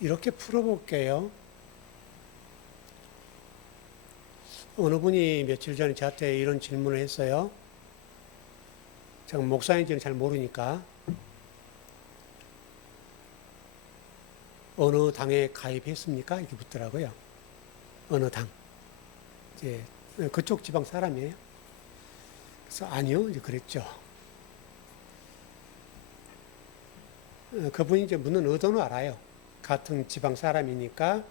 이렇게 풀어볼게요. 어느 분이 며칠 전에 저한테 이런 질문을 했어요. 제가 목사인지는 잘 모르니까 어느 당에 가입했습니까? 이렇게 묻더라고요. 어느 당. 이제 그쪽 지방 사람이에요. 그래서 아니요, 이제 그랬죠. 그분이 이제 묻는 의도는 알아요. 같은 지방 사람이니까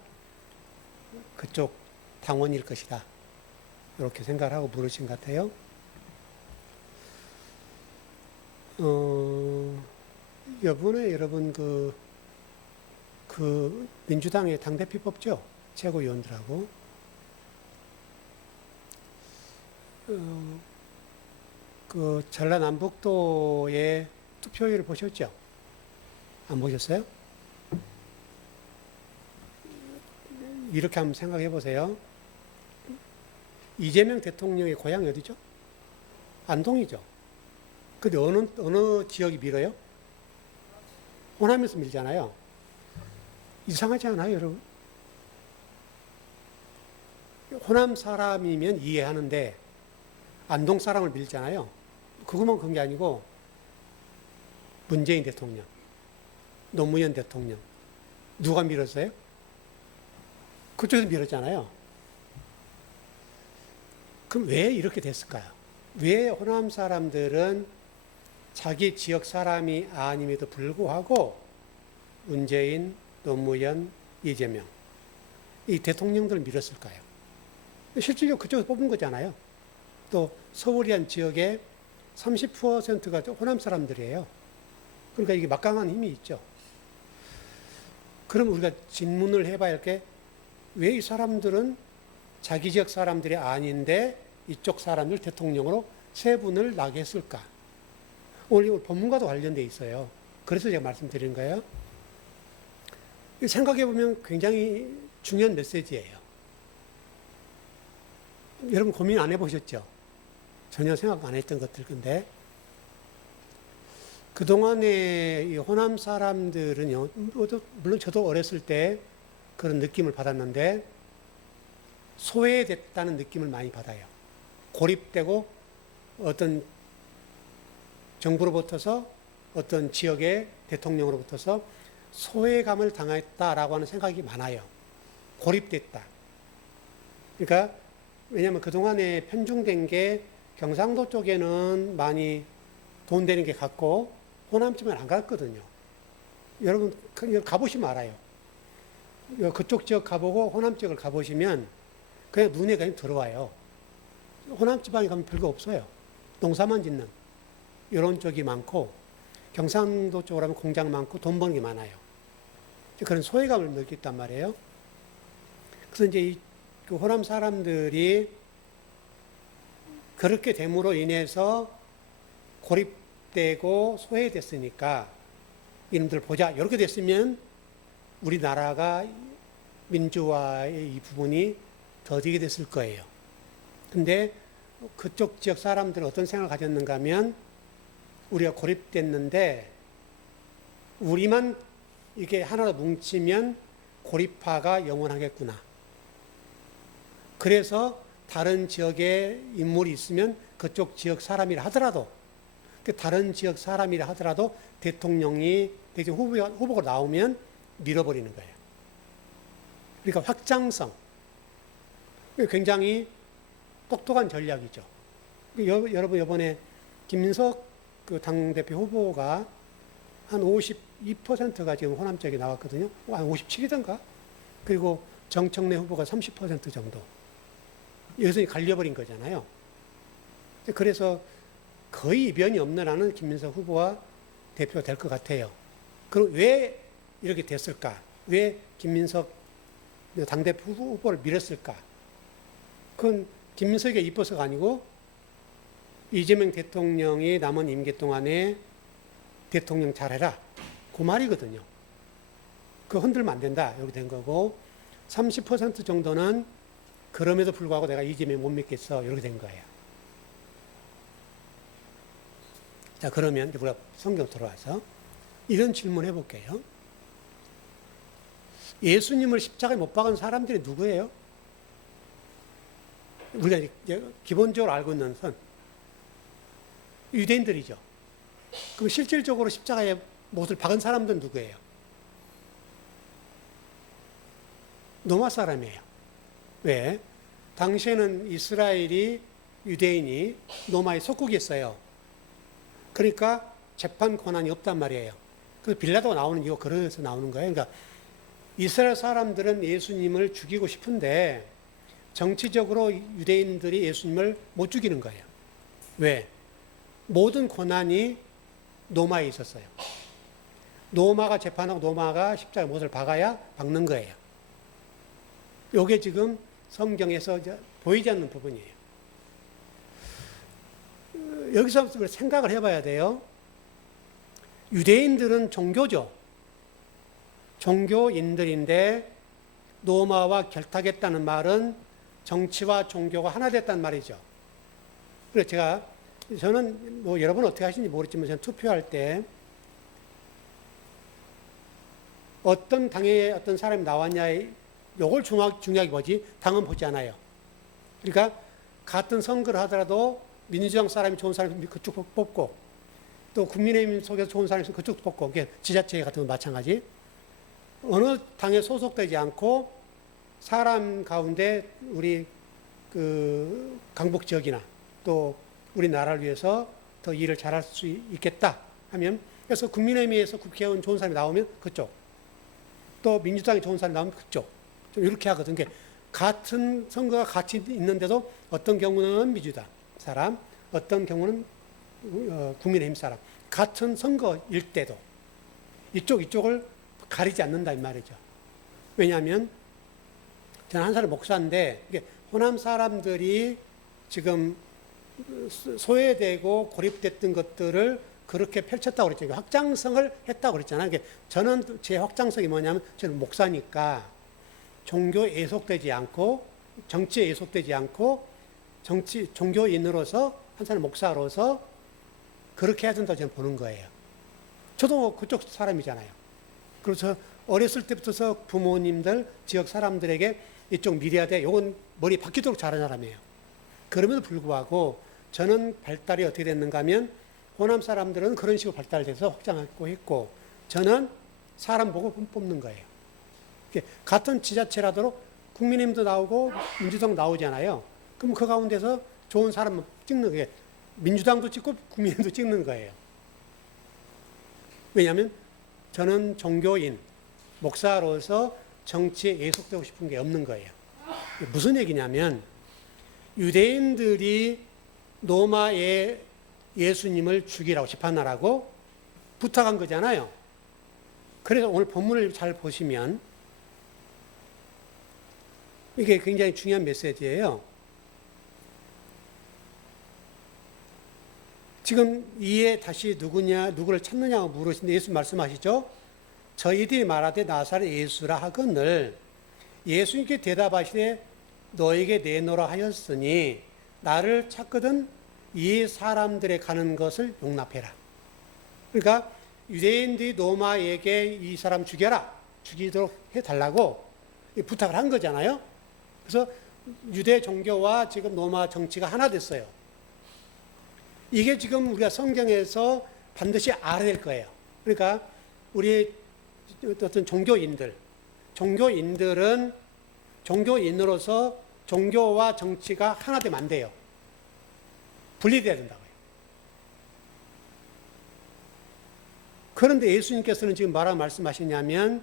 그쪽 당원일 것이다. 이렇게 생각을 하고 물으신 것 같아요. 이번에 여러분 그 민주당의 당대표 뽑죠? 최고위원들하고. 그 전라남북도의 투표율을 보셨죠? 안 보셨어요? 이렇게 한번 생각해 보세요. 이재명 대통령의 고향이 어디죠? 안동이죠. 근데 어느 지역이 밀어요? 호남에서 밀잖아요. 이상하지 않아요, 여러분? 호남 사람이면 이해하는데 안동 사람을 밀잖아요. 그것만 그런 게 아니고 문재인 대통령, 노무현 대통령 누가 밀었어요? 그쪽에서 밀었잖아요. 그럼 왜 이렇게 됐을까요? 왜 호남 사람들은 자기 지역 사람이 아님에도 불구하고 문재인, 노무현, 이재명 이 대통령들을 밀었을까요? 실질적으로 그쪽에서 뽑은 거잖아요. 또 서울이란 지역의 30%가 호남 사람들이에요. 그러니까 이게 막강한 힘이 있죠. 그럼 우리가 질문을 해봐야 할 게 왜 이 사람들은 자기 지역 사람들이 아닌데 이쪽 사람들 대통령으로 세 분을 나게 했을까? 오늘 법문과도 관련돼 있어요. 그래서 제가 말씀드리는 거예요. 생각해보면 굉장히 중요한 메시지예요. 여러분 고민 안 해보셨죠? 전혀 생각 안 했던 것들 건데 그동안에 이 호남 사람들은요, 물론 저도 어렸을 때 그런 느낌을 받았는데 소외됐다는 느낌을 많이 받아요. 고립되고 어떤 정부로부터서 어떤 지역의 대통령으로부터서 소외감을 당했다라고 하는 생각이 많아요. 고립됐다. 그러니까 왜냐하면 그동안에 편중된 게 경상도 쪽에는 많이 돈 되는 게 같고 호남 쪽은 안 갔거든요. 여러분 가보시면 알아요. 그쪽 지역 가보고 호남 지역을 가보시면 그냥 눈에 그냥 들어와요. 호남 지방에 가면 별거 없어요. 농사만 짓는 이런 쪽이 많고 경상도 쪽으로 하면 공장 많고 돈 버는 게 많아요. 그런 소외감을 느꼈단 말이에요. 그래서 이제 그 호남 사람들이 그렇게 됨으로 인해서 고립되고 소외됐으니까 이놈들 보자. 이렇게 됐으면 우리나라가 민주화의 이 부분이 더디게 됐을 거예요. 근데 그쪽 지역 사람들은 어떤 생각을 가졌는가 하면 우리가 고립됐는데 우리만 이게 하나로 뭉치면 고립화가 영원하겠구나. 그래서 다른 지역에 인물이 있으면 그쪽 지역 사람이라 하더라도 다른 지역 사람이라 하더라도 대통령이 후보가 나오면 밀어버리는 거예요. 그러니까 확장성. 굉장히 똑똑한 전략이죠. 여러분 이번에 김민석 그 당대표 후보가 한 52%가 지금 호남 쪽에 나왔거든요. 한 57이던가? 그리고 정청래 후보가 30% 정도. 여기서 갈려버린 거잖아요. 그래서 거의 이변이 없는 한은 김민석 후보가 대표가 될 것 같아요. 그럼 왜 이렇게 됐을까? 왜 김민석 당대표 후보를 밀었을까? 그건 김민석이 이뻐서가 아니고 이재명 대통령이 남은 임기 동안에 대통령 잘해라. 그 말이거든요. 그거 흔들면 안 된다. 이렇게 된 거고 30% 정도는 그럼에도 불구하고 내가 이재명 못 믿겠어. 이렇게 된 거예요. 자, 그러면 우리가 성경 들어와서 이런 질문 해볼게요. 예수님을 십자가에 못 박은 사람들이 누구예요? 우리가 이제 기본적으로 알고 있는 선 유대인들이죠. 그럼 실질적으로 십자가에 못을 박은 사람들은 누구예요? 로마 사람이에요. 왜? 당시에는 이스라엘이 유대인이 로마의 속국이었어요. 그러니까 재판 권한이 없단 말이에요. 그래서 빌라도가 나오는 이유가 그래서 나오는 거예요. 그러니까 이스라엘 사람들은 예수님을 죽이고 싶은데 정치적으로 유대인들이 예수님을 못 죽이는 거예요. 왜? 모든 권한이 로마에 있었어요. 로마가 재판하고 로마가 십자가에 못을 박아야 박는 거예요. 이게 지금 성경에서 보이지 않는 부분이에요. 여기서 생각을 해봐야 돼요. 유대인들은 종교죠. 종교인들인데 로마와 결탁했다는 말은 정치와 종교가 하나 됐다는 말이죠. 그래서 저는 뭐 여러분 어떻게 하시는지 모르겠지만 저는 투표할 때 어떤 당에 어떤 사람이 나왔냐에 요걸 중요하게 보지 당은 보지 않아요. 그러니까 같은 선거를 하더라도 민주당 사람이 좋은 사람이 그쪽 뽑고 또 국민의힘 속에서 좋은 사람이 그쪽 뽑고 지자체 같은 건 마찬가지. 어느 당에 소속되지 않고 사람 가운데 우리 그 강북 지역이나 또 우리나라를 위해서 더 일을 잘할 수 있겠다 하면 그래서 국민의힘에서 국회의원 좋은 사람이 나오면 그쪽 또 민주당이 좋은 사람이 나오면 그쪽 좀 이렇게 하거든요. 같은 선거가 같이 있는데도 어떤 경우는 민주당 사람 어떤 경우는 국민의힘 사람 같은 선거일 때도 이쪽을 가리지 않는다 이 말이죠. 왜냐하면 저는 한 사람 목사인데 호남 사람들이 지금 소외되고 고립됐던 것들을 그렇게 펼쳤다고 그랬죠. 확장성을 했다고 그랬잖아요. 저는 제 확장성이 뭐냐면 저는 목사니까 종교에 예속되지 않고 정치에 예속되지 않고 종교인으로서 한 사람 목사로서 그렇게 해야 된다고 저는 보는 거예요. 저도 그쪽 사람이잖아요. 그래서 어렸을 때부터 부모님들, 지역 사람들에게 이쪽 밀어야 돼. 요건 머리 바뀌도록 잘하는 사람이에요. 그럼에도 불구하고 저는 발달이 어떻게 됐는가 하면 호남 사람들은 그런 식으로 발달돼서 확장하고 했고 저는 사람 보고 뽑는 거예요. 같은 지자체라도 국민의힘도 나오고 민주당 나오잖아요. 그럼 그 가운데서 좋은 사람 찍는 게 민주당도 찍고 국민의힘도 찍는 거예요. 왜냐하면 저는 종교인, 목사로서 정치에 예속되고 싶은 게 없는 거예요. 무슨 얘기냐면 유대인들이 로마에 예수님을 죽이라고 재판하라고 부탁한 거잖아요. 그래서 오늘 본문을 잘 보시면 이게 굉장히 중요한 메시지예요. 지금 이에 다시 누구를 찾느냐고 물으시는데 예수 말씀하시죠. 저희들이 말하되 나사렛 예수라 하거늘 예수님께 대답하시되 너에게 내노라 하였으니 나를 찾거든 이 사람들의 가는 것을 용납해라. 그러니까 유대인들이 로마에게 이 사람 죽이도록 해달라고 부탁을 한 거잖아요. 그래서 유대 종교와 지금 로마 정치가 하나 됐어요. 이게 지금 우리가 성경에서 반드시 알아야 될 거예요. 그러니까 우리 어떤 종교인들은 종교인으로서 종교와 정치가 하나 되면 안 돼요. 분리돼야 된다고요. 그런데 예수님께서는 지금 뭐라고 말씀하시냐면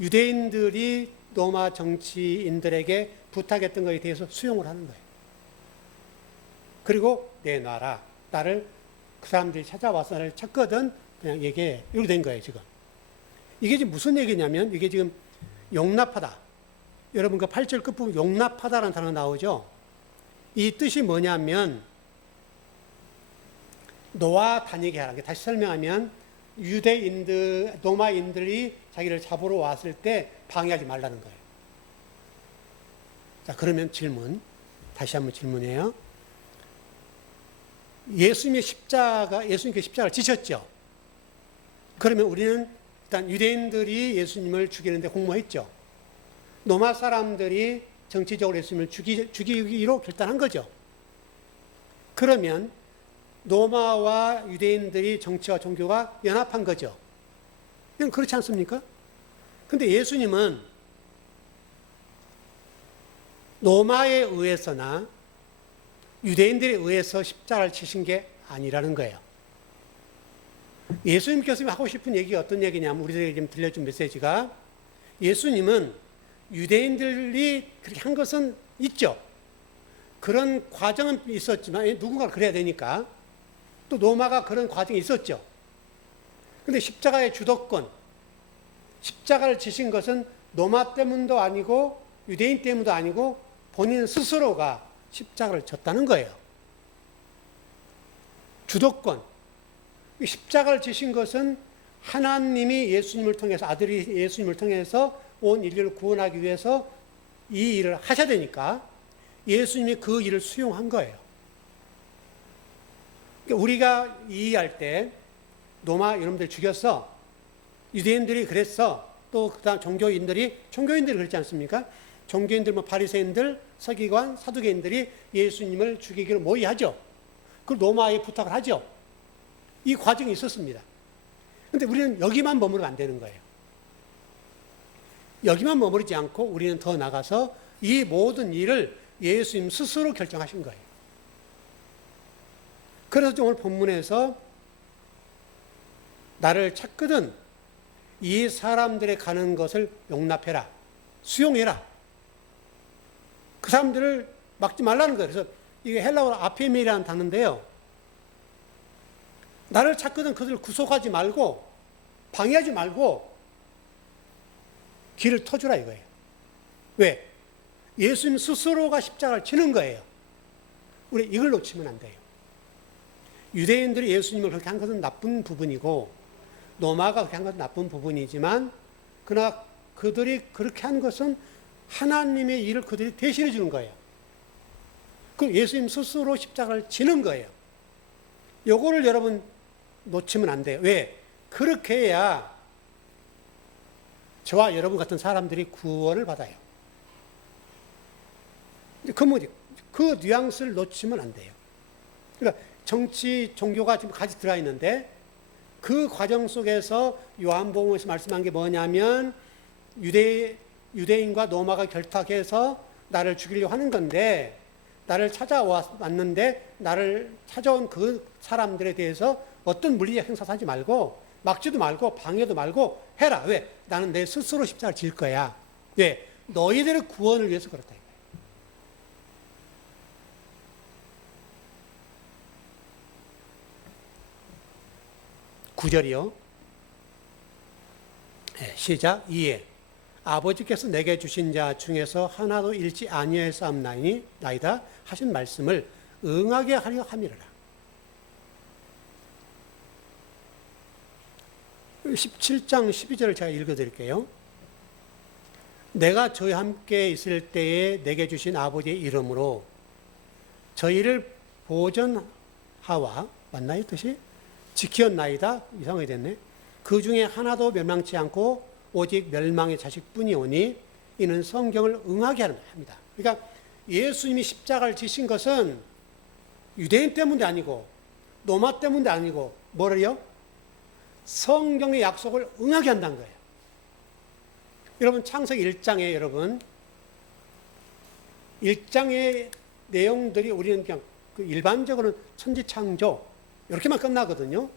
유대인들이 로마 정치인들에게 부탁했던 것에 대해서 수용을 하는 거예요. 그리고 내놔라. 나를 그 사람들이 찾아와서 나를 찾거든 그냥 얘기해. 이렇게 된 거예요 지금. 이게 지금 무슨 얘기냐면 이게 지금 용납하다. 여러분 그 8절 끝부분 용납하다라는 단어가 나오죠. 이 뜻이 뭐냐면 너와 다니게 하라. 다시 설명하면 로마인들이 자기를 잡으러 왔을 때 방해하지 말라는 거예요. 자, 그러면 다시 한번 질문이에요. 예수님께 십자가를 지셨죠. 그러면 우리는 일단 유대인들이 예수님을 죽이는데 공모했죠. 로마 사람들이 정치적으로 예수님을 죽이기로 결단한 거죠. 그러면 로마와 유대인들이 정치와 종교가 연합한 거죠. 이건 그렇지 않습니까? 근데 예수님은 로마에 의해서나 유대인들에 의해서 십자가를 치신 게 아니라는 거예요. 예수님께서 하고 싶은 얘기가 어떤 얘기냐면 우리들에게 지금 들려준 메시지가 예수님은 유대인들이 그렇게 한 것은 있죠. 그런 과정은 있었지만 누군가 그래야 되니까 또 로마가 그런 과정이 있었죠. 근데 십자가의 주도권, 십자가를 지신 것은 로마 때문도 아니고 유대인 때문도 아니고 본인 스스로가 십자가를 졌다는 거예요. 주도권. 십자가를 지신 것은 하나님이 예수님을 통해서, 아들이 예수님을 통해서 온 인류를 구원하기 위해서 이 일을 하셔야 되니까 예수님이 그 일을 수용한 거예요. 우리가 이해할 때 로마 여러분들 죽였어. 유대인들이 그랬어. 또 그다음 종교인들이 그랬지 않습니까? 종교인들, 바리새인들, 서기관, 사두개인들이 예수님을 죽이기로 모의하죠. 그 로마에 부탁을 하죠. 이 과정이 있었습니다. 그런데 우리는 여기만 머무르면 안 되는 거예요. 여기만 머무르지 않고 우리는 더 나가서 이 모든 일을 예수님 스스로 결정하신 거예요. 그래서 오늘 본문에서 나를 찾거든 이 사람들의 가는 것을 용납해라. 수용해라. 그 사람들을 막지 말라는 거예요. 그래서 이게 헬라어로 아페메이라는 단어인데요. 나를 찾거든 그들을 구속하지 말고 방해하지 말고 길을 터주라 이거예요. 왜? 예수님 스스로가 십자가를 치는 거예요. 우리 이걸 놓치면 안 돼요. 유대인들이 예수님을 그렇게 한 것은 나쁜 부분이고 로마가 그렇게 한 것은 나쁜 부분이지만 그러나 그들이 그렇게 한 것은 하나님의 일을 그들이 대신해 주는 거예요. 그 예수님 스스로 십자가를 지는 거예요. 요거를 여러분 놓치면 안 돼요. 왜? 그렇게 해야 저와 여러분 같은 사람들이 구원을 받아요. 그 뉘앙스를 놓치면 안 돼요. 그러니까 정치, 종교가 지금 같이 들어가 있는데 그 과정 속에서 요한복음에서 말씀한 게 뭐냐면 유대인과 로마가 결탁해서 나를 죽이려고 하는 건데 나를 찾아왔는데 나를 찾아온 그 사람들에 대해서 어떤 물리적 행사도 하지 말고 막지도 말고 방해도 말고 해라. 왜? 나는 내 스스로 십자가를 질 거야. 왜? 너희들의 구원을 위해서 그렇다. 9절이요. 시작. 이에 아버지께서 내게 주신 자 중에서 하나도 잃지 아니하였사옵나이다 하신 말씀을 응하게 하려 함이라. 17장 12절을 제가 읽어드릴게요. 내가 저희와 함께 있을 때에 내게 주신 아버지의 이름으로 저희를 보전하와 맞나요 뜻이? 지키었나이다. 이상하게 됐네. 그 중에 하나도 멸망치 않고 오직 멸망의 자식뿐이오니 이는 성경을 응하게 합니다. 그러니까 예수님이 십자가를 지신 것은 유대인 때문도 아니고 로마 때문도 아니고 뭐를요? 성경의 약속을 응하게 한다는 거예요. 여러분 창세기 1장에 여러분 1장의 내용들이 우리는 그냥 일반적으로는 천지창조 이렇게만 끝나거든요.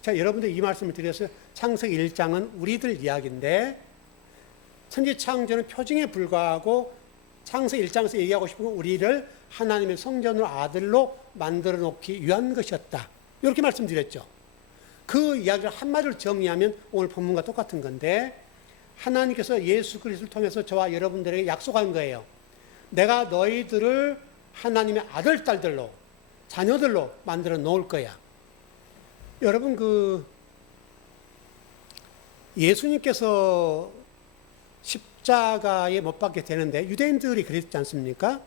자, 여러분들 이 말씀을 드렸어요. 창세기 1장은 우리들 이야기인데 천지창조는 표징에 불과하고 창세기 1장에서 얘기하고 싶은 건 우리를 하나님의 성전으로 아들로 만들어 놓기 위한 것이었다. 이렇게 말씀드렸죠. 그 이야기를 한마디로 정리하면 오늘 본문과 똑같은 건데 하나님께서 예수 그리스도를 통해서 저와 여러분들에게 약속한 거예요. 내가 너희들을 하나님의 아들, 딸들로 자녀들로 만들어 놓을 거야. 여러분 예수님께서 십자가에 못 박게 되는데 유대인들이 그랬지 않습니까?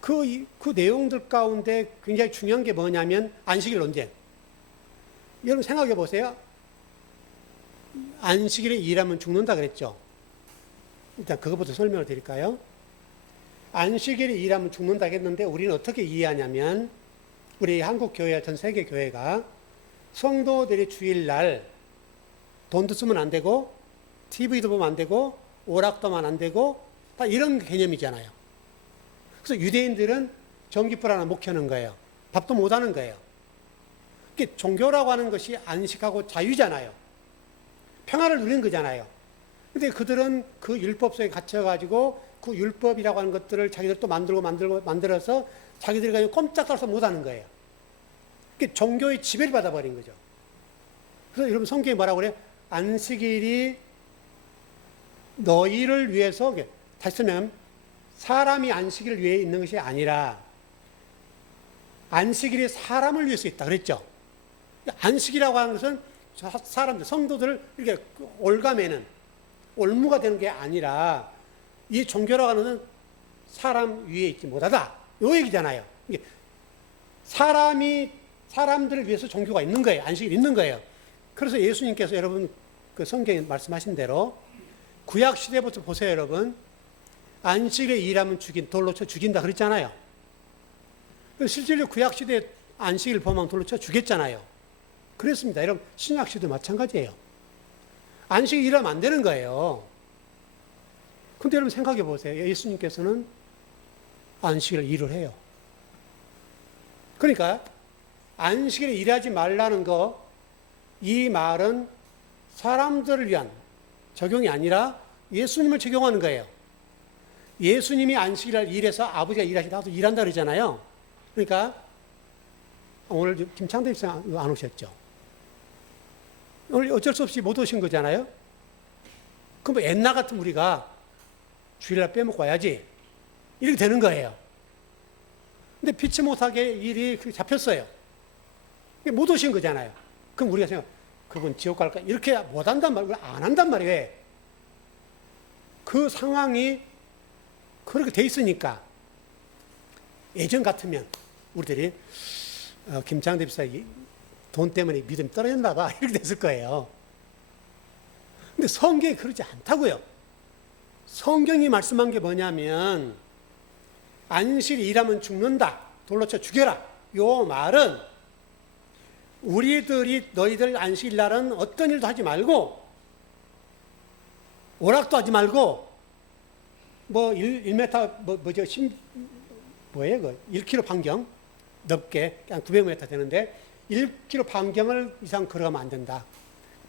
그 내용들 가운데 굉장히 중요한 게 뭐냐면 안식일 논쟁. 여러분 생각해 보세요. 안식일에 일하면 죽는다 그랬죠. 일단 그것부터 설명을 드릴까요? 안식일에 일하면 죽는다 했는데 우리는 어떻게 이해하냐면 우리 한국 교회, 전 세계 교회가 성도들이 주일날 돈도 쓰면 안 되고 TV도 보면 안 되고 오락도 하면 안 되고 다 이런 개념이잖아요. 그래서 유대인들은 전기불 하나 못 켜는 거예요. 밥도 못 하는 거예요. 이게 종교라고 하는 것이 안식하고 자유잖아요. 평화를 누리는 거잖아요. 근데 그들은 그 율법 속에 갇혀가지고 그 율법이라고 하는 것들을 자기들 또 만들어서 자기들이 그냥 꼼짝달아서 못 하는 거예요. 그게 종교의 지배를 받아버린 거죠. 그래서 여러분 성경에 뭐라고 그래요? 안식일이 너희를 위해서, 다시 설명하면 사람이 안식일을 위해 있는 것이 아니라 안식일이 사람을 위해서 있다 그랬죠. 안식이라고 하는 것은 사람들, 성도들을 이렇게 올가매는 올무가 되는 게 아니라 이 종교라고 하는 것은 사람 위에 있지 못하다. 요 얘기잖아요. 사람들을 위해서 종교가 있는 거예요. 안식일이 있는 거예요. 그래서 예수님께서 여러분 그 성경에 말씀하신 대로 구약 시대부터 보세요, 여러분. 안식일에 일하면 돌로 쳐 죽인다 그랬잖아요. 실제로 구약 시대 안식일 범하면 돌로 쳐 죽였잖아요. 그랬습니다. 여러분 신약 시대도 마찬가지예요. 안식일 일하면 안 되는 거예요. 근데 여러분 생각해 보세요. 예수님께서는 안식일에 일을 해요. 그러니까 안식일에 일하지 말라는 거, 이 말은 사람들을 위한 적용이 아니라 예수님을 적용하는 거예요. 예수님이 안식일을 일해서 아버지가 일하시다 나도 일한다 그러잖아요. 그러니까 오늘 김창대 집사 안 오셨죠? 오늘 어쩔 수 없이 못 오신 거잖아요. 그럼 뭐 옛날 같은 우리가 주일날 빼먹고 와야지 이렇게 되는 거예요. 근데 피치 못하게 일이 잡혔어요. 못 오신 거잖아요. 그럼 우리가 생각, 그분 지옥 갈까? 이렇게 못 한단 말이에요. 안 한단 말이에요. 왜? 그 상황이 그렇게 돼 있으니까. 예전 같으면 우리들이 김창대 집사 돈 때문에 믿음이 떨어졌나 봐 이렇게 됐을 거예요. 근데 성경이 그러지 않다고요. 성경이 말씀한 게 뭐냐면 안식일 일하면 죽는다, 돌로 쳐 죽여라. 요 말은 우리들이 너희들 안식일 날은 어떤 일도 하지 말고 오락도 하지 말고 뭐 1m 뭐죠? 뭐예요? 그 1km 반경 넓게 그냥 900m 되는데 1km 반경을 이상 걸어가면 안 된다.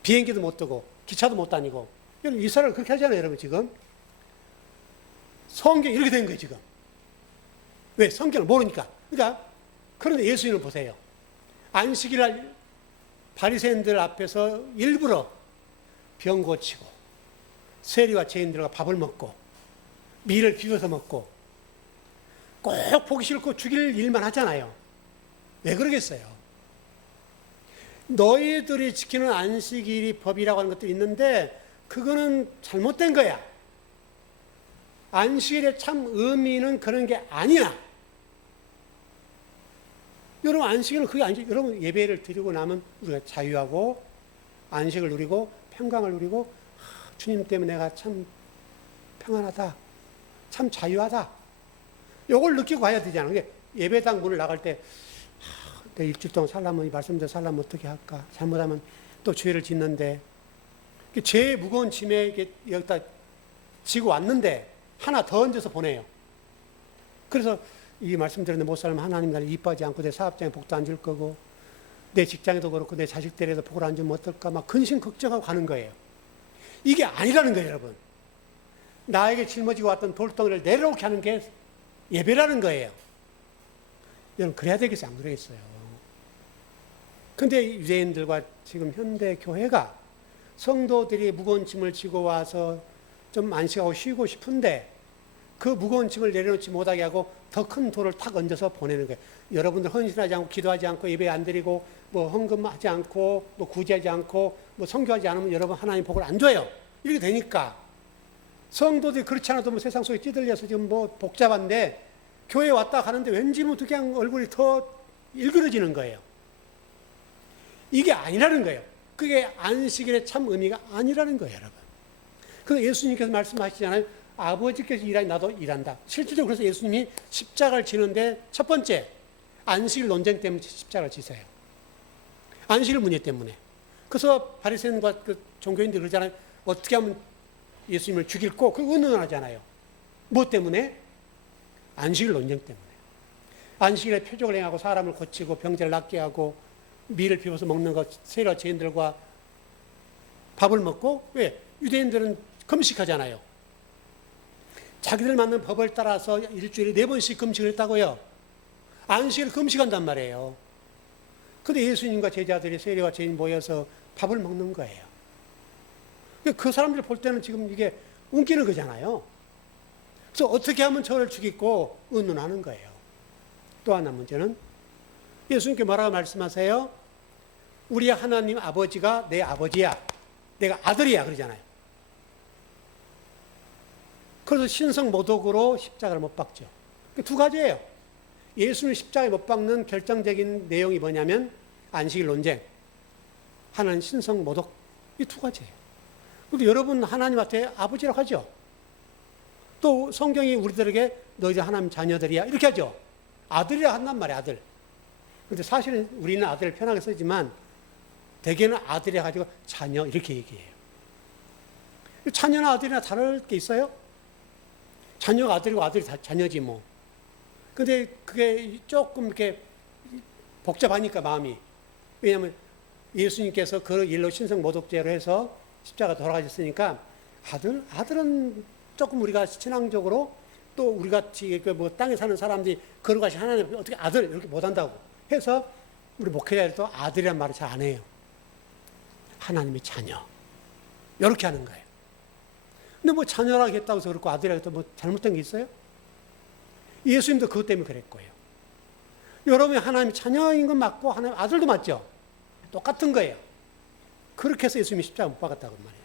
비행기도 못 타고 기차도 못 다니고. 여러분 이스라엘 그렇게 하잖아요, 여러분 지금. 성경이 이렇게 된 거예요, 지금. 왜? 성경을 모르니까. 그러니까 그런데 예수님을 보세요. 안식일 날 바리새인들 앞에서 일부러 병 고치고 세리와 죄인들과 밥을 먹고 밀을 비벼서 먹고 꼭 보기 싫고 죽일 일만 하잖아요. 왜 그러겠어요? 너희들이 지키는 안식일이 법이라고 하는 것도 있는데 그거는 잘못된 거야. 안식일의 참 의미는 그런 게 아니야. 여러분 안식일은 그게 아니죠. 여러분 예배를 드리고 나면 우리가 자유하고 안식을 누리고 평강을 누리고 주님 때문에 내가 참 평안하다. 참 자유하다. 요걸 느끼고 가야 되잖아요. 예배당 문을 나갈 때 일주일 동안 살려면 이 말씀대로 살려면 어떻게 할까? 잘못하면 또 죄를 짓는데 죄의 무거운 짐에 여기다 지고 왔는데 하나 더 얹어서 보내요. 그래서 이 말씀드렸는데 못 살면 하나님 날 이뻐하지 않고 내 사업장에 복도 안 줄 거고 내 직장에도 그렇고 내 자식들에도 복을 안 주면 어떨까 막 근심 걱정하고 가는 거예요. 이게 아니라는 거예요, 여러분. 나에게 짊어지고 왔던 돌덩이를 내려놓게 하는 게 예배라는 거예요. 여러분 그래야 되겠어요, 안 그러겠어요? 근데 유대인들과 지금 현대 교회가 성도들이 무거운 짐을 지고 와서 좀 안식하고 쉬고 싶은데 그 무거운 짐을 내려놓지 못하게 하고 더 큰 돌을 탁 얹어서 보내는 거예요. 여러분들 헌신하지 않고 기도하지 않고 예배 안 드리고 뭐 헌금하지 않고 뭐 구제하지 않고 뭐 선교하지 않으면 여러분 하나님 복을 안 줘요. 이렇게 되니까 성도들이 그렇지 않아도 뭐 세상 속에 찌들려서 지금 뭐 복잡한데 교회에 왔다 가는데 왠지 뭐 그냥 얼굴이 더 일그러지는 거예요. 이게 아니라는 거예요. 그게 안식일의 참 의미가 아니라는 거예요, 여러분. 그래서 예수님께서 말씀하시잖아요. 아버지께서 일하니 나도 일한다. 실질적으로 그래서 예수님이 십자가를 지는데 첫 번째, 안식일 논쟁 때문에 십자가를 지세요. 안식일 문제 때문에. 그래서 바리새인과 그 종교인들이 그러잖아요. 어떻게 하면 예수님을 죽일고 그 의논하잖아요. 무엇 때문에? 안식일 논쟁 때문에. 안식일에 표적을 행하고 사람을 고치고 병자를 낫게 하고 밀을 비워서 먹는 것, 세리와 죄인들과 밥을 먹고, 왜? 유대인들은 금식하잖아요. 자기들 맞는 법을 따라서 일주일에 4번씩 금식을 했다고요. 안식일 금식한단 말이에요. 근데 예수님과 제자들이 세리와 죄인 모여서 밥을 먹는 거예요. 그 사람들 볼 때는 지금 이게 웃기는 거잖아요. 그래서 어떻게 하면 저를 죽이고 의논하는 거예요. 또 하나 문제는 예수님께 뭐라고 말씀하세요? 우리 하나님 아버지가 내 아버지야. 내가 아들이야. 그러잖아요. 그래서 신성모독으로 십자가를 못 박죠. 두 가지예요. 예수를 십자가에 못 박는 결정적인 내용이 뭐냐면 안식일 논쟁, 하나는 신성모독, 이 두 가지예요. 그리고 여러분 하나님한테 아버지라고 하죠. 또 성경이 우리들에게 너희들 하나님 자녀들이야 이렇게 하죠. 아들이라 한단 말이에요. 아들. 근데 사실은 우리는 아들을 편하게 쓰지만 대개는 아들이라 가지고 자녀 이렇게 얘기해요. 자녀나 아들이나 다를 게 있어요? 자녀가 아들이고 아들이 자녀지 뭐. 근데 그게 조금 이렇게 복잡하니까 마음이. 왜냐하면 예수님께서 그 일로 신성모독죄로 해서 십자가 돌아가셨으니까 아들은 조금 우리가 신앙적으로 또 우리 같이 뭐 땅에 사는 사람들이 걸어가시 하나님 어떻게 아들 이렇게 못한다고 해서 우리 목회자들도 아들이란 말을 잘 안 해요. 하나님의 자녀 이렇게 하는 거예요. 근데 뭐 자녀라고 했다고 해서 그렇고 아들이라고 해서 뭐 잘못된 게 있어요? 예수님도 그것 때문에 그랬고요. 여러분이 하나님의 자녀인 건 맞고 하나님 아들도 맞죠? 똑같은 거예요. 그렇게 해서 예수님이 십자가 못 박았다고 말이에요.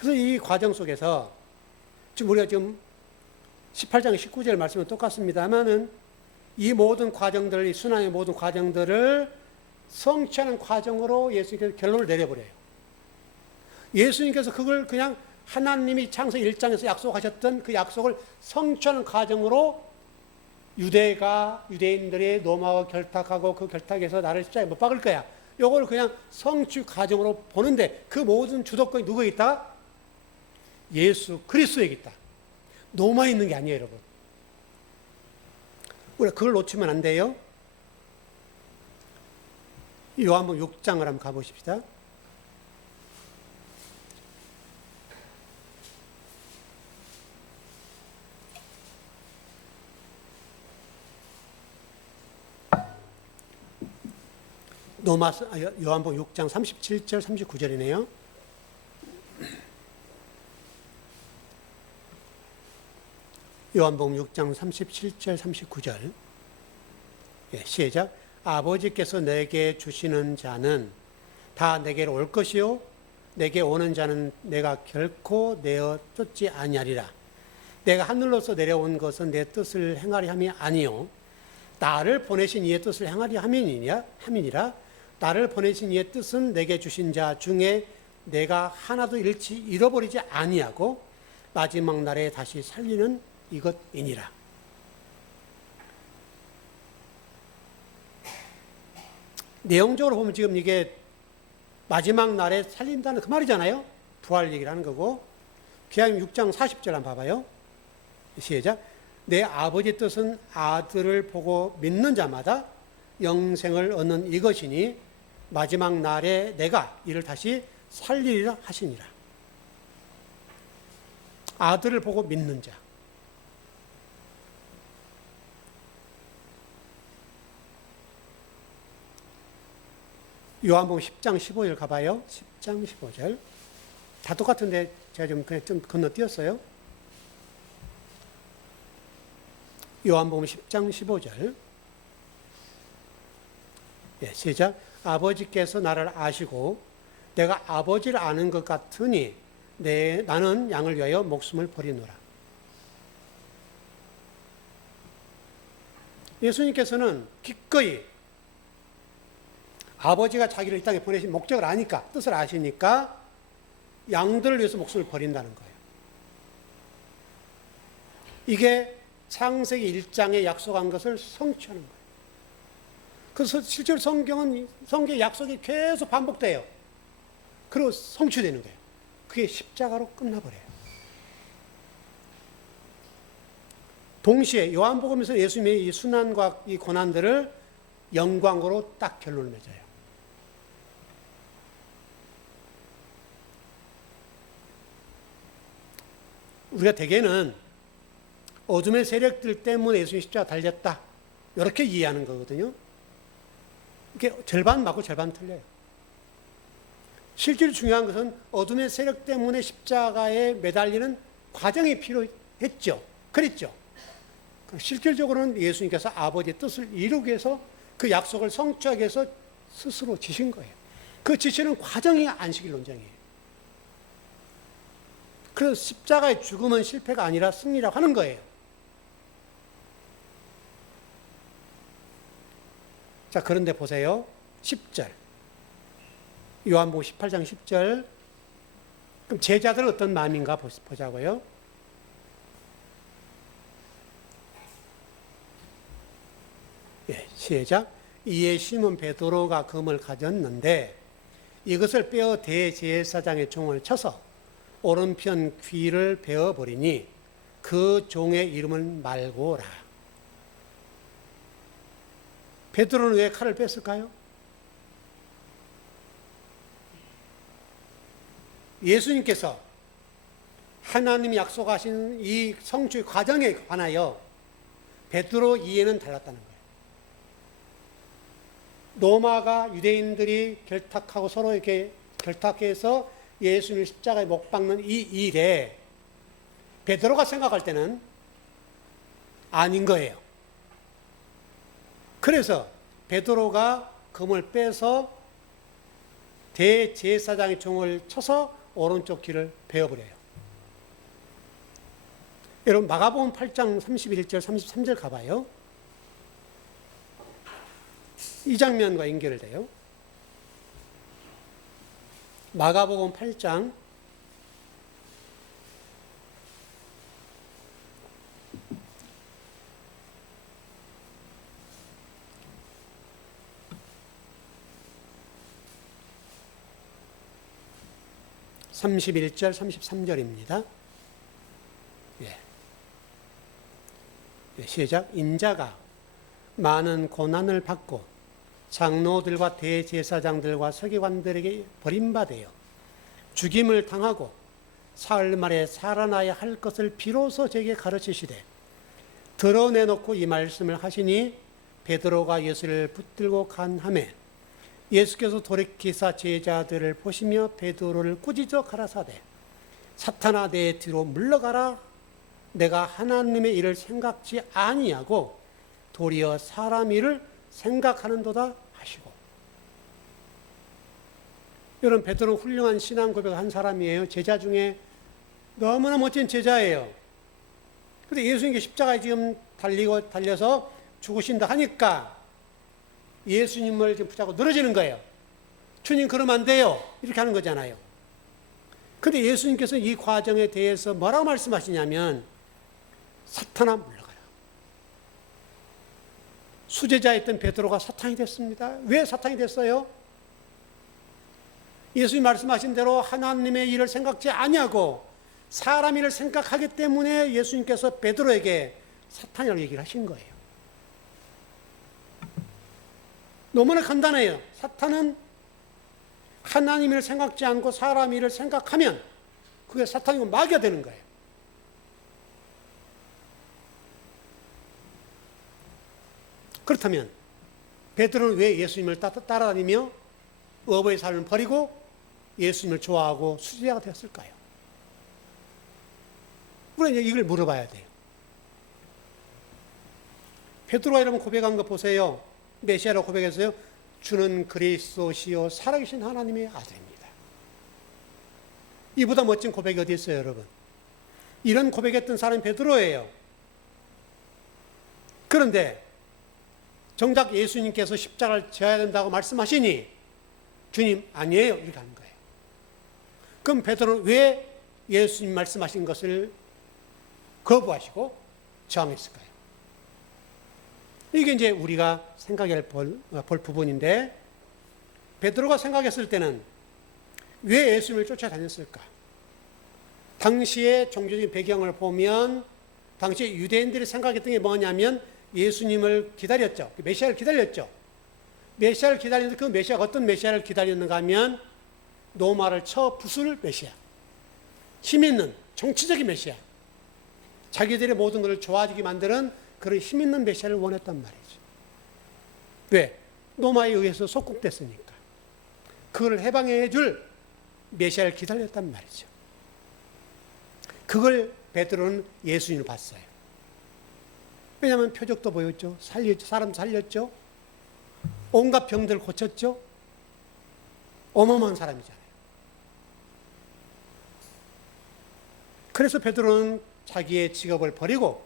그래서 이 과정 속에서 지금 우리가 지금 18장 19절 말씀은 똑같습니다만은 이 모든 과정들, 이 순환의 모든 과정들을 성취하는 과정으로 예수님께서 결론을 내려버려요. 예수님께서 그걸 그냥 하나님이 창세기 1장에서 약속하셨던 그 약속을 성취하는 과정으로 유대인들의 노마와 결탁하고 그 결탁에서 나를 십자가에 못 박을 거야. 요걸 그냥 성취 과정으로 보는데 그 모든 주도권이 누구에 있다? 예수 그리스도에게 있다. 노마에 있는 게 아니에요, 여러분. 우리가 그걸 놓치면 안 돼요. 요한복음 6장을 한번 가보십시다. 요한복음 6장 37절 39절이네요. 요한복음 6장 37절 39절. 예, 시작. 아버지께서 내게 주시는 자는 다 내게로 올 것이요 내게 오는 자는 내가 결코 내어 쫓지 아니하리라. 내가 하늘로서 내려온 것은 내 뜻을 행하리 함이 아니요 나를 보내신 이의 뜻을 행하리 함이니라. 나를 보내신 이의 뜻은 내게 주신 자 중에 내가 하나도 잃어버리지 아니하고 마지막 날에 다시 살리는 이것이니라. 내용적으로 보면 지금 이게 마지막 날에 살린다는 그 말이잖아요. 부활 얘기를 하는 거고. 기하임 6장 40절 한번 봐봐요. 시작. 내 아버지 뜻은 아들을 보고 믿는 자마다 영생을 얻는 이것이니 마지막 날에 내가 이를 다시 살리리라 하시니라. 아들을 보고 믿는 자. 요한복음 10장 15절 가봐요. 10장 15절. 다 똑같은데 제가 그냥 좀 건너뛰었어요. 요한복음 10장 15절. 예, 시작. 아버지께서 나를 아시고 내가 아버지를 아는 것 같으니 나는 양을 위하여 목숨을 버리노라. 예수님께서는 기꺼이 아버지가 자기를 이 땅에 보내신 목적을 아니까, 뜻을 아시니까 양들을 위해서 목숨을 버린다는 거예요. 이게 창세기 1장에 약속한 것을 성취하는 거예요. 그래서 실제로 성경의 약속이 계속 반복돼요. 그리고 성취되는 거예요. 그게 십자가로 끝나버려요. 동시에 요한복음에서 예수님의 이 순환과 이 고난들을 영광으로 딱 결론을 맺어요. 우리가 대개는 어둠의 세력들 때문에 예수님이 십자가 달렸다, 이렇게 이해하는 거거든요. 이게 절반 맞고 절반 틀려요. 실제로 중요한 것은 어둠의 세력 때문에 십자가에 매달리는 과정이 필요했죠. 그랬죠. 실질적으로는 예수님께서 아버지의 뜻을 이루기 위해서 그 약속을 성취하기 위해서 스스로 지신 거예요. 그 지시는 과정이 안식일 논쟁이에요. 그래서 십자가의 죽음은 실패가 아니라 승리라고 하는 거예요. 자, 그런데 보세요. 10절. 요한복음 18장 10절. 그럼 제자들은 어떤 마음인가 보자고요. 예, 시작. 이에 시몬 베드로가 금을 가졌는데 이것을 빼어 대제사장의 종을 쳐서 오른편 귀를 베어버리니 그 종의 이름은 말고라. 베드로는 왜 칼을 뺐을까요? 예수님께서 하나님이 약속하신 이 성취 과정에 관하여 베드로 이해는 달랐다는 거예요. 로마가 유대인들이 결탁하고 서로 이렇게 결탁해서 예수님을 십자가에 못 박는 이 일에 베드로가 생각할 때는 아닌 거예요. 그래서 베드로가 금을 빼서 대제사장의 종을 쳐서 오른쪽 귀를 베어버려요. 여러분 마가복음 8장 31절 33절 가봐요. 이 장면과 연결돼요. 마가복음 8장 31절 33절입니다. 시작. 인자가 많은 고난을 받고 장로들과 대제사장들과 서기관들에게 버림받아 죽임을 당하고 사흘 만에 살아나야 할 것을 비로소 제게 가르치시되 드러내놓고 이 말씀을 하시니 베드로가 예수를 붙들고 간하매 예수께서 돌이키사 제자들을 보시며 베드로를 꾸짖어 가라사대 사탄아 내 뒤로 물러가라. 내가 하나님의 일을 생각지 아니하고 도리어 사람 일을 생각하는도다 하시고. 여러분 베드로는 훌륭한 신앙 고백을 한 사람이에요. 제자 중에 너무나 멋진 제자예요. 그런데 예수님께 십자가에 지금 달려서 죽으신다 하니까 예수님을 지금 붙잡고 늘어지는 거예요. 주님 그러면 안 돼요. 이렇게 하는 거잖아요. 그런데 예수님께서 이 과정에 대해서 뭐라고 말씀하시냐면 사탄아 물러가라. 수제자였던 베드로가 사탄이 됐습니다. 왜 사탄이 됐어요? 예수님 말씀하신 대로 하나님의 일을 생각지 아니하고 사람 일을 생각하기 때문에 예수님께서 베드로에게 사탄이라고 얘기를 하신 거예요. 너무나 간단해요. 사탄은 하나님 일을 생각지 않고 사람 일을 생각하면 그게 사탄이고 마귀가 되는 거예요. 그렇다면 베드로는 왜 예수님을 따라다니며 어부의 삶을 버리고 예수님을 좋아하고 수제자가 되었을까요? 우리는 이걸 물어봐야 돼요. 베드로가 여러분 고백한 거 보세요. 메시아라고 고백했어요. 주는 그리스도시요 살아계신 하나님의 아들입니다. 이보다 멋진 고백이 어디 있어요, 여러분? 이런 고백했던 사람이 베드로예요. 그런데 정작 예수님께서 십자가를 져야 된다고 말씀하시니 주님 아니에요 이렇게 하는 거예요. 그럼 베드로는 왜 예수님 말씀하신 것을 거부하시고 저항했을까요? 이게 이제 우리가 생각해 볼 부분인데, 베드로가 생각했을 때는 왜 예수님을 쫓아다녔을까? 당시의 종교적인 배경을 보면 당시 유대인들이 생각했던 게 뭐냐면 예수님을 기다렸죠. 메시아를 기다렸죠. 메시아를 기다리는데 그 메시아가 어떤 메시아를 기다렸는가 하면 로마를 쳐 부술 메시아, 힘 있는 정치적인 메시아, 자기들의 모든 것을 좋아지게 만드는 그런 힘 있는 메시아를 원했단 말이죠. 왜? 로마에 의해서 속국됐으니까. 그걸 해방해 줄 메시아를 기다렸단 말이죠. 그걸 베드로는 예수님을 봤어요. 왜냐하면 표적도 보였죠. 살렸죠. 사람 살렸죠. 온갖 병들 고쳤죠. 어마어마한 사람이잖아요. 그래서 베드로는 자기의 직업을 버리고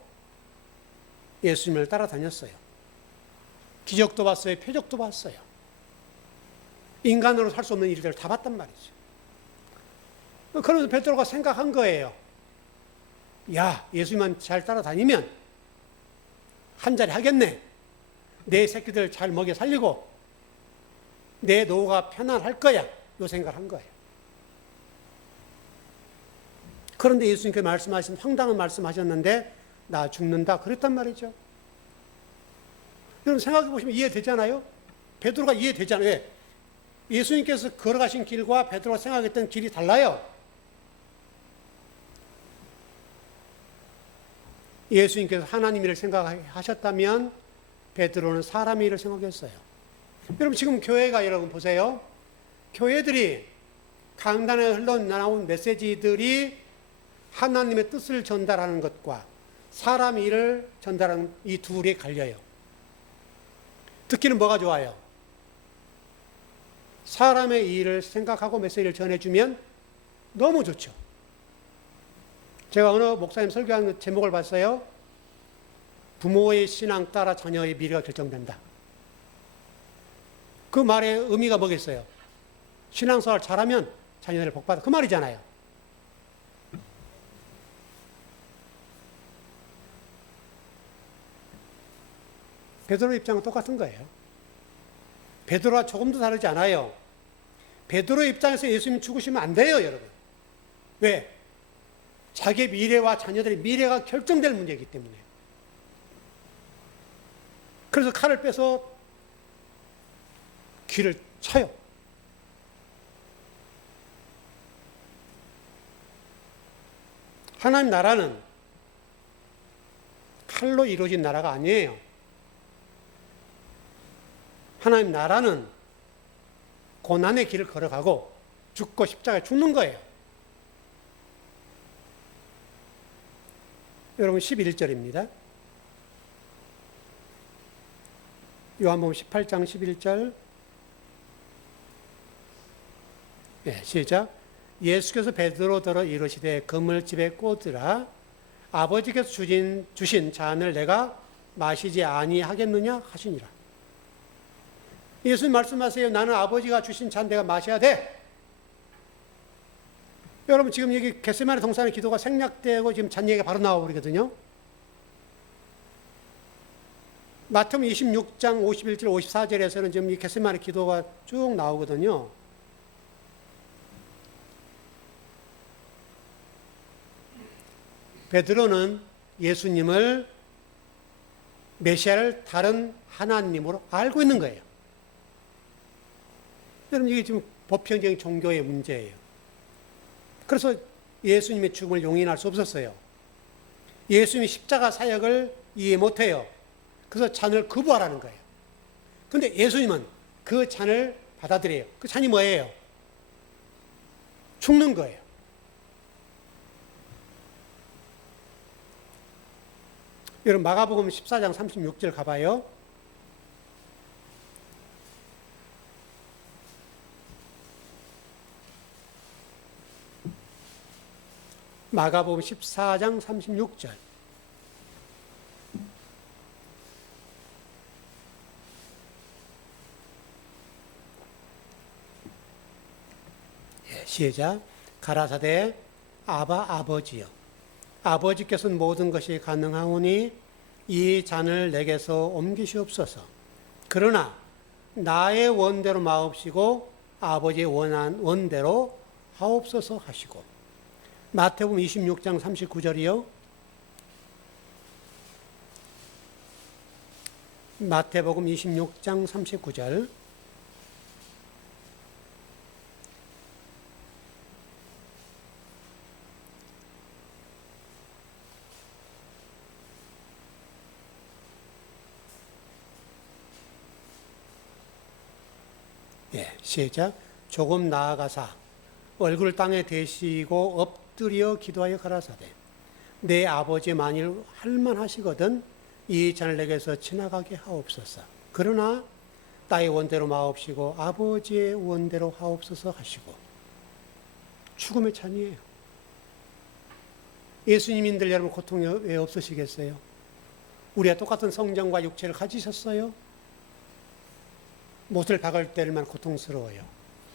예수님을 따라다녔어요. 기적도 봤어요. 표적도 봤어요. 인간으로 살 수 없는 일들을 다 봤단 말이죠. 그러면서 베드로가 생각한 거예요. 야, 예수님만 잘 따라다니면 한 자리 하겠네. 내 새끼들 잘 먹여 살리고 내 노후가 편안할 거야. 요 생각을 한 거예요. 그런데 예수님께 말씀하신 황당한 말씀하셨는데 나 죽는다 그랬단 말이죠. 여러분 생각해 보시면 이해되잖아요. 베드로가 이해되잖아요. 왜? 예수님께서 걸어가신 길과 베드로가 생각했던 길이 달라요. 예수님께서 하나님 일을 생각하셨다면 베드로는 사람 일을 생각했어요. 여러분 지금 교회가 여러분 보세요. 교회들이 강단에 흘러나온 메시지들이 하나님의 뜻을 전달하는 것과 사람 일을 전달하는 이 둘이 갈려요. 듣기는 뭐가 좋아요? 사람의 일을 생각하고 메시지를 전해주면 너무 좋죠. 제가 어느 목사님 설교하는 제목을 봤어요. 부모의 신앙 따라 자녀의 미래가 결정된다. 그 말의 의미가 뭐겠어요? 신앙생활 잘하면 자녀를 복받아. 그 말이잖아요. 베드로 입장은 똑같은 거예요. 베드로와 조금도 다르지 않아요. 베드로 입장에서 예수님 죽으시면 안 돼요, 여러분. 왜? 자기의 미래와 자녀들의 미래가 결정될 문제이기 때문에. 그래서 칼을 빼서 귀를 쳐요. 하나님 나라는 칼로 이루어진 나라가 아니에요. 하나님 나라는 고난의 길을 걸어가고 죽고 십자가에 죽는 거예요. 여러분 11절입니다. 요한복음 18장 11절. 네, 시작. 예수께서 베드로더러 이르시되 그물집에 꽂으라. 아버지께서 주신 잔을 내가 마시지 아니하겠느냐 하시니라. 예수님 말씀하세요. 나는 아버지가 주신 잔 내가 마셔야 돼. 여러분 지금 여기 겟세마네 동산의 기도가 생략되고 지금 잔 얘기가 바로 나오고 그러거든요. 마태복음 26장 51절 54절에서는 지금 이 겟세마네 기도가 쭉 나오거든요. 베드로는 예수님을 메시아를 다른 하나님으로 알고 있는 거예요. 여러분 이게 지금 보편적인 종교의 문제예요. 그래서 예수님의 죽음을 용인할 수 없었어요. 예수님이 십자가 사역을 이해 못해요. 그래서 잔을 거부하라는 거예요. 그런데 예수님은 그 잔을 받아들여요. 그 잔이 뭐예요? 죽는 거예요. 여러분 마가복음 14장 36절 가봐요. 마가복음 14장 36절. 시작. 가라사대 아바 아버지여, 아버지께서는 모든 것이 가능하오니 이 잔을 내게서 옮기시옵소서. 그러나 나의 원대로 마옵시고 아버지의 원한 원대로 하옵소서 하시고. 마태복음 26장 39절이요. 마태복음 26장 39절. 예, 시작. 조금 나아가사 얼굴을 땅에 대시고 엎드려 기도하여 가라사대 내 아버지 만일 할만하시거든 이 잔을 내게서 지나가게 하옵소서. 그러나 나의 원대로 마옵시고 아버지의 원대로 하옵소서 하시고. 죽음의 찬이에요. 예수님인들 여러분 고통이 왜 없으시겠어요? 우리와 똑같은 성정과 육체를 가지셨어요. 못을 박을 때만 고통스러워요.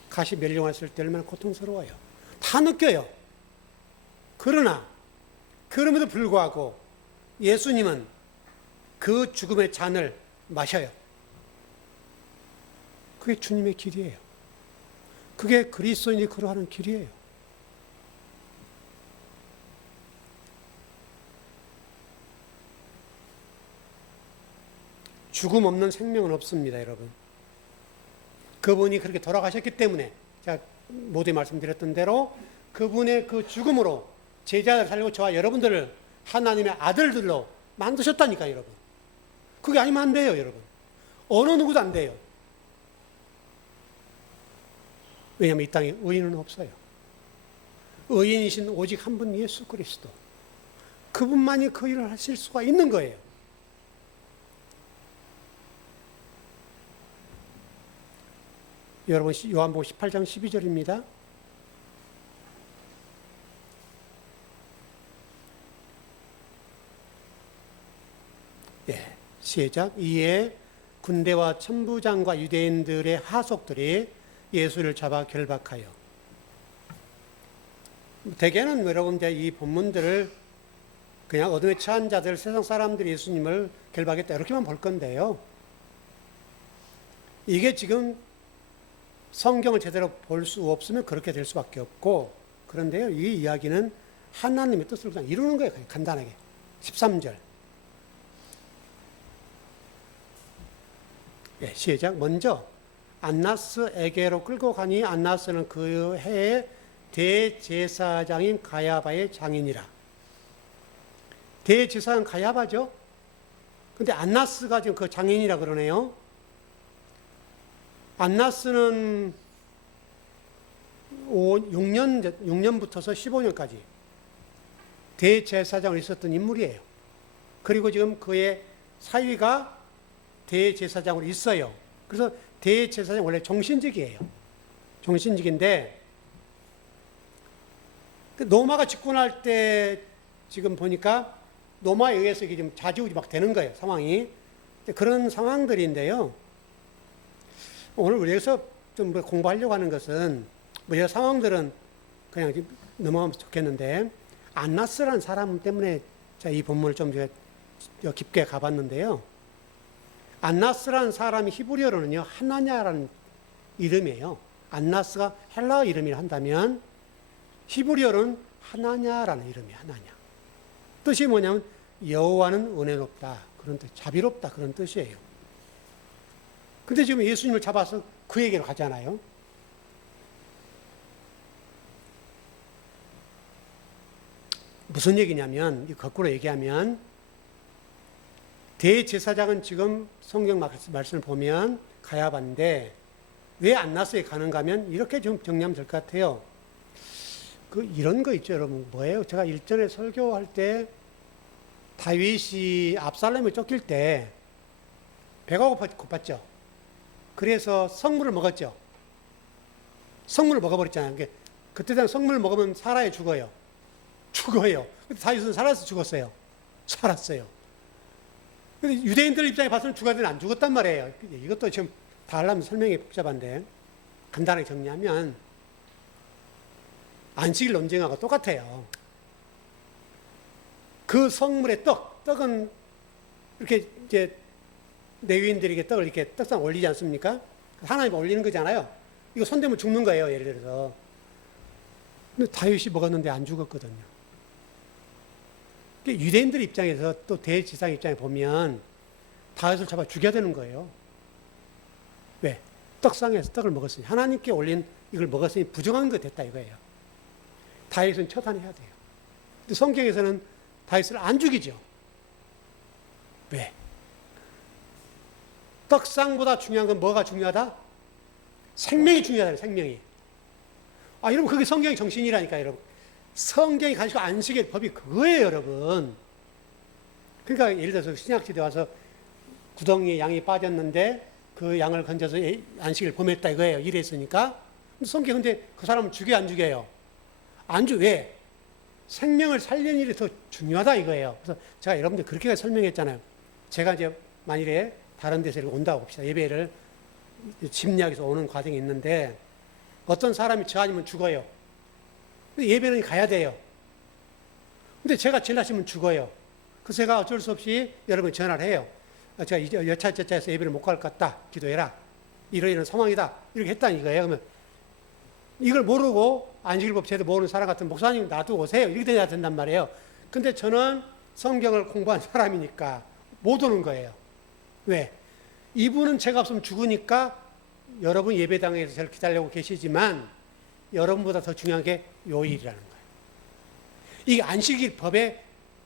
가시 멸종했을 때만 고통스러워요. 다 느껴요. 그러나 그럼에도 불구하고 예수님은 그 죽음의 잔을 마셔요. 그게 주님의 길이에요. 그게 그리스도인이 걸어가는 길이에요. 죽음 없는 생명은 없습니다, 여러분. 그분이 그렇게 돌아가셨기 때문에 제가 모두에 말씀드렸던 대로 그분의 그 죽음으로 제자를 살리고 저와 여러분들을 하나님의 아들들로 만드셨다니까요, 여러분. 그게 아니면 안 돼요, 여러분. 어느 누구도 안 돼요. 왜냐하면 이 땅에 의인은 없어요. 의인이신 오직 한 분 예수 그리스도. 그분만이 그 일을 하실 수가 있는 거예요. 여러분 요한복음 18장 12절입니다. 예, 시작. 이에 군대와 천부장과 유대인들의 하속들이 예수를 잡아 결박하여. 대개는 여러분들 이 본문들을 그냥 어둠에 처한 자들, 세상 사람들이 예수님을 결박했다 이렇게만 볼 건데요. 이게 지금 성경을 제대로 볼 수 없으면 그렇게 될 수밖에 없고, 그런데요, 이 이야기는 하나님의 뜻을 그냥 이루는 거예요. 그냥 간단하게. 13절. 예, 시작. 먼저 안나스에게로 끌고 가니 안나스는 그 해의 대제사장인 가야바의 장인이라. 대제사장 가야바죠. 근데 안나스가 지금 그 장인이라 그러네요. 안나스는 6년부터서 15년까지 대제사장을 있었던 인물이에요. 그리고 지금 그의 사위가 대제사장으로 있어요. 그래서 대제사장 원래 종신직이에요. 종신직인데 로마가 집권할 때 지금 보니까 로마에 의해서 이게 좀 좌지우지 막 되는 거예요. 상황이. 그런 상황들인데요. 오늘 우리에서 좀 공부하려고 하는 것은 뭐 여러 상황들은 그냥 넘어가면 좋겠는데, 안나스라는 사람 때문에 제가 이 본문을 좀 깊게 가봤는데요. 안나스라는 사람이 히브리어로는요 하나냐라는 이름이에요. 안나스가 헬라어 이름이라 한다면 히브리어로는 하나냐라는 이름이에요. 하나냐. 뜻이 뭐냐면 여호와는 은혜롭다 그런 뜻, 자비롭다 그런 뜻이에요. 근데 지금 예수님을 잡아서 그에게로 가잖아요. 무슨 얘기냐면, 거꾸로 얘기하면 대제사장은 지금 성경 말씀을 보면 가야바인데 왜 안나스에 가는가 하면 이렇게 좀 정리하면 될 것 같아요. 이런 거 있죠, 여러분. 뭐예요? 제가 일전에 설교할 때 다윗이 압살롬에 쫓길 때 배가 고팠죠. 그래서 성물을 먹었죠. 성물을 먹어버렸잖아요. 그때 당시 성물을 먹으면 살아야 죽어요. 죽어요. 근데 다윗은 살아서 죽었어요. 살았어요. 근데 유대인들 입장에 봤을 때 죽었는데 안 죽었단 말이에요. 이것도 지금 다 하려면 설명이 복잡한데 간단하게 정리하면 안식일 논쟁하고 똑같아요. 그 성물의 떡은 이렇게 이제 레위인들에게 떡을 이렇게 떡상 올리지 않습니까? 하나님 올리는 거잖아요. 이거 손대면 죽는 거예요, 예를 들어서. 근데 다윗이 먹었는데 안 죽었거든요. 유대인들 입장에서 또 대제사장 입장에 보면 다윗을 잡아 죽여야 되는 거예요. 왜? 떡상에서 떡을 먹었으니, 하나님께 올린 이걸 먹었으니 부정한 것 됐다 이거예요. 다윗은 처단해야 돼요. 근데 성경에서는 다윗을 안 죽이죠. 왜? 떡상보다 중요한 건 뭐가 중요하다? 생명이 중요하다, 생명이. 여러분, 그게 성경의 정신이라니까요, 여러분. 성경이 가지고 안식의 법이 그거예요, 여러분. 그러니까 예를 들어서 신약시대에 와서 구덩이에 양이 빠졌는데 그 양을 건져서 안식을 범했다 이거예요. 이랬으니까. 성경 근데 그 사람은 죽여 안 죽여요? 안 죽여. 왜? 생명을 살리는 일이 더 중요하다 이거예요. 그래서 제가 여러분들 그렇게 설명했잖아요. 제가 이제 만일에 다른 데서 온다고 봅시다. 예배를 집약에서 오는 과정이 있는데 어떤 사람이 저 아니면 죽어요. 예배는 가야 돼요. 근데 제가 지나치면 죽어요. 그래서 제가 어쩔 수 없이 여러분 전화를 해요. 제가 이제 여차저차해서 예배를 못 갈 것 같다. 기도해라. 이런 상황이다. 이렇게 했다는 이거예요. 그러면 이걸 모르고 안식일법 제도 모르는 사람 같은 목사님 놔두고 오세요. 이렇게 돼야 된단 말이에요. 근데 저는 성경을 공부한 사람이니까 못 오는 거예요. 왜? 이분은 제가 없으면 죽으니까 여러분 예배당에서 저를 기다리고 계시지만 여러분보다 더 중요한 게 요 일이라는 거예요. 이게 안식일 법의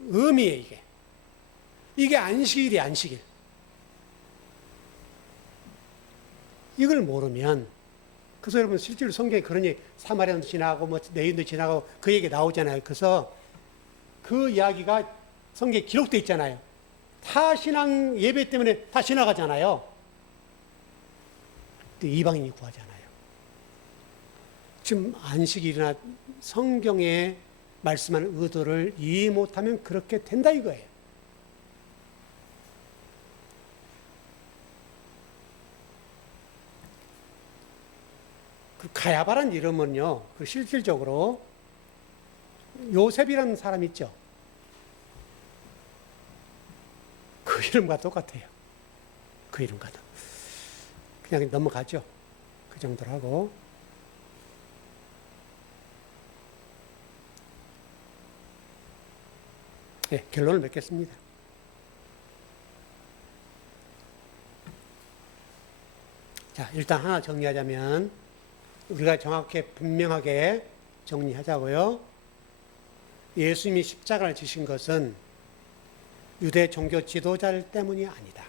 의미예요, 이게. 이게 안식일이 안식일. 이걸 모르면, 그래서 여러분 실제로 성경에 그런 얘기, 사마리아도 지나가고 뭐 내인도 지나가고 그 얘기 나오잖아요. 그래서 그 이야기가 성경에 기록되어 있잖아요. 타 신앙 예배 때문에 다 지나가잖아요. 또 이방인이 구하잖아요. 지금 안식일이나 성경에 말씀하는 의도를 이해 못하면 그렇게 된다 이거예요. 그 가야바란 이름은요, 그 실질적으로 요셉이라는 사람 있죠. 그 이름과 똑같아요. 그 이름과도. 그냥 넘어가죠. 그 정도로 하고. 네, 결론을 맺겠습니다. 자, 일단 하나 정리하자면 우리가 정확하게 분명하게 정리하자고요. 예수님이 십자가를 지신 것은 유대 종교 지도자들 때문이 아니다.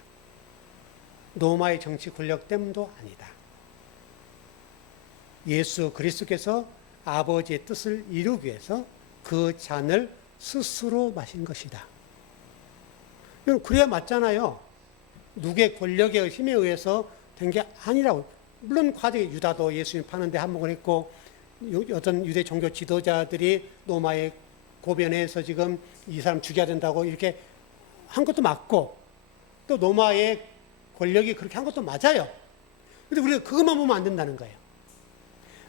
로마의 정치 권력 때문도 아니다. 예수 그리스도께서 아버지의 뜻을 이루기 위해서 그 잔을 스스로 마신 것이다. 그래야 맞잖아요. 누구의 권력의 힘에 의해서 된 게 아니라고. 물론 과거에 유다도 예수님 파는데 한몫을 했고 어떤 유대 종교 지도자들이 로마의 고변에서 지금 이 사람 죽여야 된다고 이렇게 한 것도 맞고 또 로마의 권력이 그렇게 한 것도 맞아요. 근데 우리가 그것만 보면 안 된다는 거예요.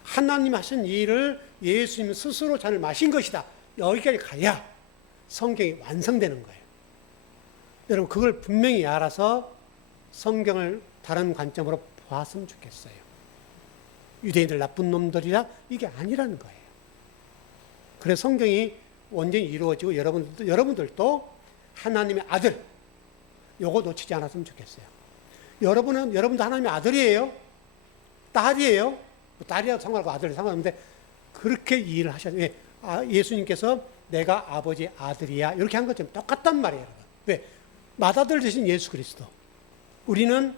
하나님 하신 일을 예수님 스스로 잔을 마신 것이다. 여기까지 가야 성경이 완성되는 거예요. 여러분 그걸 분명히 알아서 성경을 다른 관점으로 보았으면 좋겠어요. 유대인들 나쁜 놈들이라 이게 아니라는 거예요. 그래서 성경이 완전히 이루어지고 여러분들도 하나님의 아들 요거 놓치지 않았으면 좋겠어요. 여러분도 하나님의 아들이에요? 딸이에요? 딸이라도 상관없고 아들이 상관없는데 그렇게 이해를 하셔야 돼요. 예수님께서 내가 아버지의 아들이야 이렇게 한 것처럼 똑같단 말이에요. 여러분. 왜? 맏아들 되신 예수 그리스도 우리는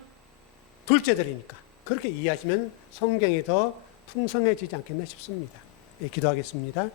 둘째들이니까 그렇게 이해하시면 성경이 더 풍성해지지 않겠나 싶습니다. 네, 기도하겠습니다.